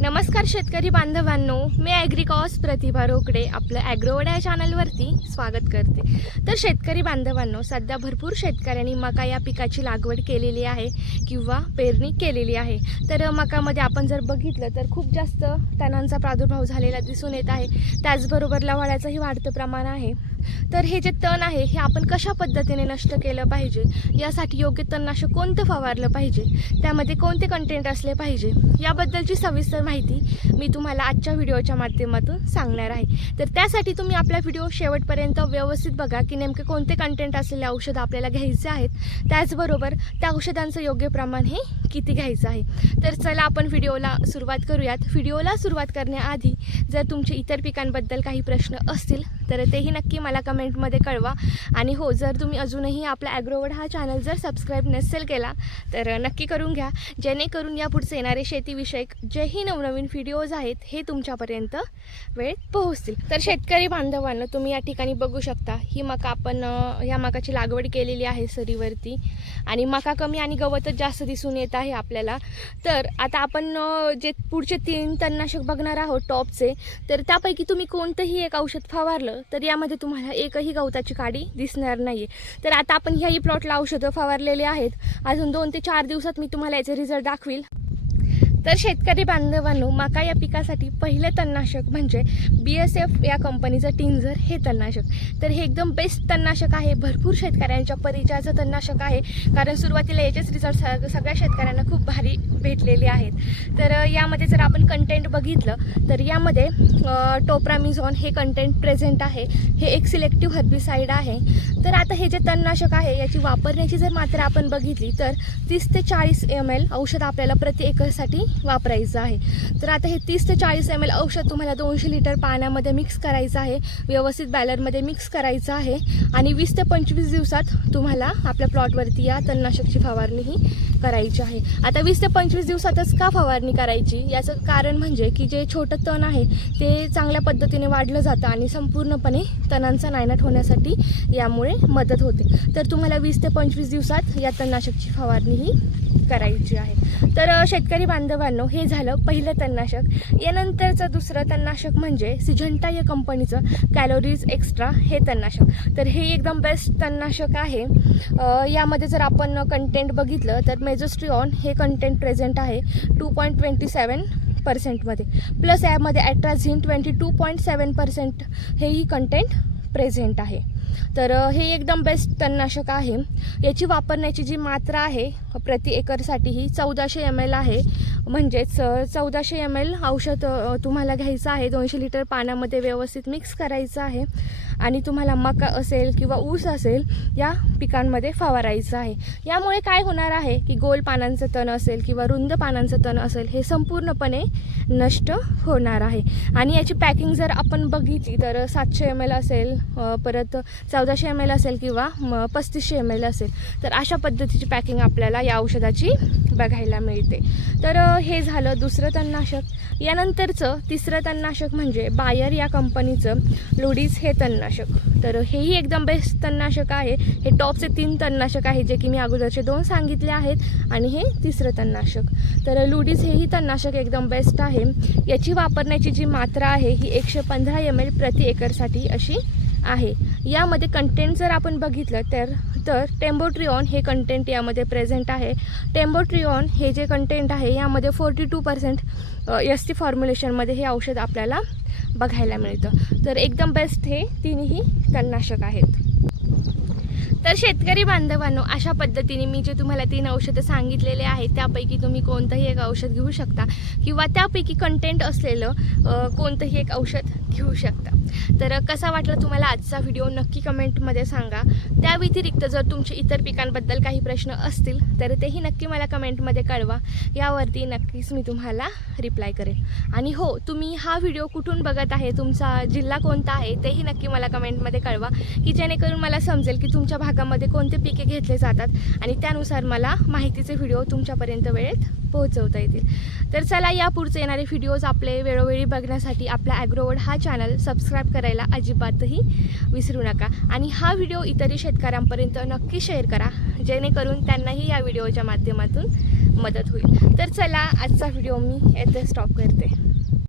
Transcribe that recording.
नमस्कार शेतकरी बांधवांनो, मी ॲग्रिकॉस प्रतिभा रोकडे आपलं ॲग्रोवड या चॅनलवरती स्वागत करते। तर शेतकरी बांधवांनो, सध्या भरपूर शेतकऱ्यांनी मका या पिकाची लागवड केलेली आहे किंवा पेरणी केलेली आहे। तर मकामध्ये आपण जर बघितलं तर खूप जास्त तणांचा प्रादुर्भाव झालेला दिसून येत आहे। त्याचबरोबर लवाळ्याचंही वाढतं प्रमाण आहे। तर हे जे तण आहे हे आपण कशा पद्धतीने नष्ट केलं पाहिजे, यासाठी योग्य तणनाशक कोणतं फवारलं पाहिजे, त्यामध्ये कोणते कंटेंट असले पाहिजे, याबद्दलची सविस्तर माहिती मी तुम्हाला आजच्या व्हिडिओच्या माध्यमातून सांगणार आहे। तर त्यासाठी तुम्ही आपला व्हिडिओ शेवटपर्यंत व्यवस्थित बघा की नेमके कोणते कंटेंट असलेले औषध आपल्याला घ्यायचे आहेत, त्याचबरोबर त्या औषधांचं योग्य प्रमाण हे किती घ्यायचं आहे। तर चला आपण व्हिडिओला सुरुवात करूयात। व्हिडिओला सुरुवात करण्याआधी जर तुमचे इतर पिकांबद्दल काही प्रश्न असतील तर तेही नक्की मला कमेंटमध्ये कळवा। आणि हो, जर तुम्ही अजूनही आपला ॲग्रोवड हा चॅनल जर सबस्क्राईब नसेल केला तर नक्की करून घ्या, जेणेकरून यापुढचे येणारे शेतीविषयक जेही नवनवीन व्हिडिओज आहेत हे तुमच्यापर्यंत वेळेत पोहोचतील। तर शेतकरी बांधवांनो, तुम्ही या ठिकाणी बघू शकता ही मका आपण या मकाची लागवड केलेली आहे सरीवरती, आणि मका कमी आणि गवतच जास्त दिसून येत आहे आपल्याला। तर आता आपण जे पुढचे 3 तणनाशक बघणार आहोत टॉपचे, तर त्यापैकी तुम्ही कोणतंही एक औषध फवारलं तर यामध्ये तुम्हाला एकही गवताची काडी दिसणार नाही। तर आता आपण ह्याही प्लॉटला औषधं फवारलेले आहेत, अजून 2 ते 4 दिवसात मी तुम्हाला याचे रिझल्ट दाखवील। तर शेतकरी बांधवांनो, मका या पिकासाठी पहिलं तणनाशक म्हणजे BSF या कंपनीचं टिंजर हे तणनाशक। तर हे एकदम बेस्ट तणनाशक आहे, भरपूर शेतकऱ्यांच्या परिचयाचं तणनाशक आहे, कारण सुरुवातीला याचेच रिझल्ट सगळ्या शेतकऱ्यांना खूप भारी भेटलेले आहेत। तर यामध्ये जर आपण कंटेंट बघितलं तर यामध्ये टोप्रामिझॉन हे कंटेंट प्रेझेंट आहे। हे एक सिलेक्टिव्ह हर्बिसाइड आहे। तर आता हे जे तणनाशक आहे याची वापरण्याची जर मात्रा आपण बघितली तर 30 ते 40 ml औषध आपल्याला प्रति एकरसाठी वापरायचं आहे। तर आता हे 30 ते 40 ml औषध तुम्हाला 200 लिटर पाण्यामध्ये मिक्स करायचं आहे, व्यवस्थित बॅलरमध्ये मिक्स करायचं आहे, आणि 20 ते 25 दिवसात तुम्हाला आपल्या प्लॉटवरती या तणनाशकची फवारणी ही करायची आहे। आता 20 ते 25 दिवसातच का फवारणी करायची, याचं कारण म्हणजे की जे छोटं तण आहे ते चांगल्या पद्धतीने वाढलं जातं आणि संपूर्णपणे तणांचा नायनाट होण्यासाठी यामुळे मदत होते। तर तुम्हाला 20 ते 25 दिवसात या तणनाशकची फवारणी ही करायची आहे। तर शेतकरी बांधवांनो, हे झालं पहिलं तणनाशक। यानंतरचं दुसरं तणनाशक म्हणजे सिजंटा या कंपनीचं कॅलोरीज एक्स्ट्रा हे तणनाशक। तर हे एकदम बेस्ट तणनाशक आहे। यामध्ये जर आपण कंटेंट बघितलं तर मेझोस्ट्रिऑन हे कंटेंट प्रेझेंट आहे 2.27% मध्ये, प्लस यामध्ये ॲट्राझिन 22.7% हेही कंटेंट प्रेझेंट आहे। तर हे एकदम बेस्ट तणनाशक आहे। याची वापरण्याची जी मात्रा आहे प्रति एकरसाठी ही 1400 ml आहे। म्हणजेच 1400 ml औषध तुम्हाला घ्यायचं आहे, 200 लिटर पाण्यामध्ये व्यवस्थित मिक्स करायचं आहे, आणि तुम्हाला मका असेल किंवा ऊस असेल या पिकांमध्ये फवारायचं आहे। यामुळे काय होणार आहे की गोल पानांचं तण असेल किंवा रुंद पानांचं तण असेल हे संपूर्णपणे नष्ट होणार आहे। आणि याची पॅकिंग जर आपण बघितली तर 700 ml असेल, परत 1400 ml असेल किंवा 3500 ml असेल, तर अशा पद्धतीची पॅकिंग आपल्याला या औषधाची बघायला मिळते। तर हे झालं दुसरं तणनाशक। यानंतरचं तिसरं तणनाशक म्हणजे बायर या कंपनीचं लुडीज हे तणनाशक। तर हेही एकदम बेस्ट तणनाशक आहे। हे टॉपचे 3 तणनाशक आहे, जे की मी अगोदरचे 2 सांगितले आहेत, आणि हे तिसरं तणनाशक। तर लुडीज हेही तणनाशक एकदम बेस्ट आहे। याची वापरण्याची जी मात्रा आहे ही 115 ml प्रति एकरसाठी अशी आहे। यामध्ये कंटेंट जर आपण बघितलं तर टेम्बोट्रिऑन हे कंटेंट यामध्ये प्रेझेंट आहे। टेम्बोट्रिऑन हे जे कंटेंट आहे यामध्ये 42% ST फॉर्म्युलेशनमध्ये हे औषध आपल्याला बघायला मिळतं। तर एकदम बेस्ट हे तिन्ही तणनाशक आहेत। तर शेतकरी बांधवांनो, अशा पद्धतीने मी जे तुम्हाला 3 औषधं सांगितलेले आहेत त्यापैकी तुम्ही कोणतंही एक औषध घेऊ शकता, किंवा त्यापैकी कंटेंट असलेलं कोणतंही एक औषध घेऊ शकता। तर कसा वाटला तुम्हाला आजचा व्हिडिओ नक्की कमेंटमध्ये सांगा। त्या व्यतिरिक्त जर तुमचे इतर पिकांबद्दल काही प्रश्न असतील तर तेही नक्की मला कमेंटमध्ये कळवा, यावरती नक्कीच मी तुम्हाला रिप्लाय करेन। आणि हो, तुम्ही हा व्हिडिओ कुठून बघत आहे, तुमचा जिल्हा कोणता आहे तेही नक्की मला कमेंटमध्ये कळवा, की जेणेकरून मला समजेल की तुमच्या भागामध्ये कोणते पिके घेतले जातात आणि त्यानुसार मला माहितीचे व्हिडिओ तुमच्यापर्यंत वेळेत पोहोचवता येतील। तर चला, या पुढचे येणारे व्हिडिओज आपले वेळोवेळी बघण्यासाठी आपला ॲग्रोवर्ड हा चॅनल सबस्क्राईब करायला अजिबातही विसरू नका आणि हा व्हिडिओ इतरही शेतकऱ्यांपर्यंत नक्की शेअर करा, जेणेकरून त्यांनाही या व्हिडिओच्या माध्यमातून मदत होईल। तर चला, आजचा व्हिडिओ मी येथे स्टॉप करते।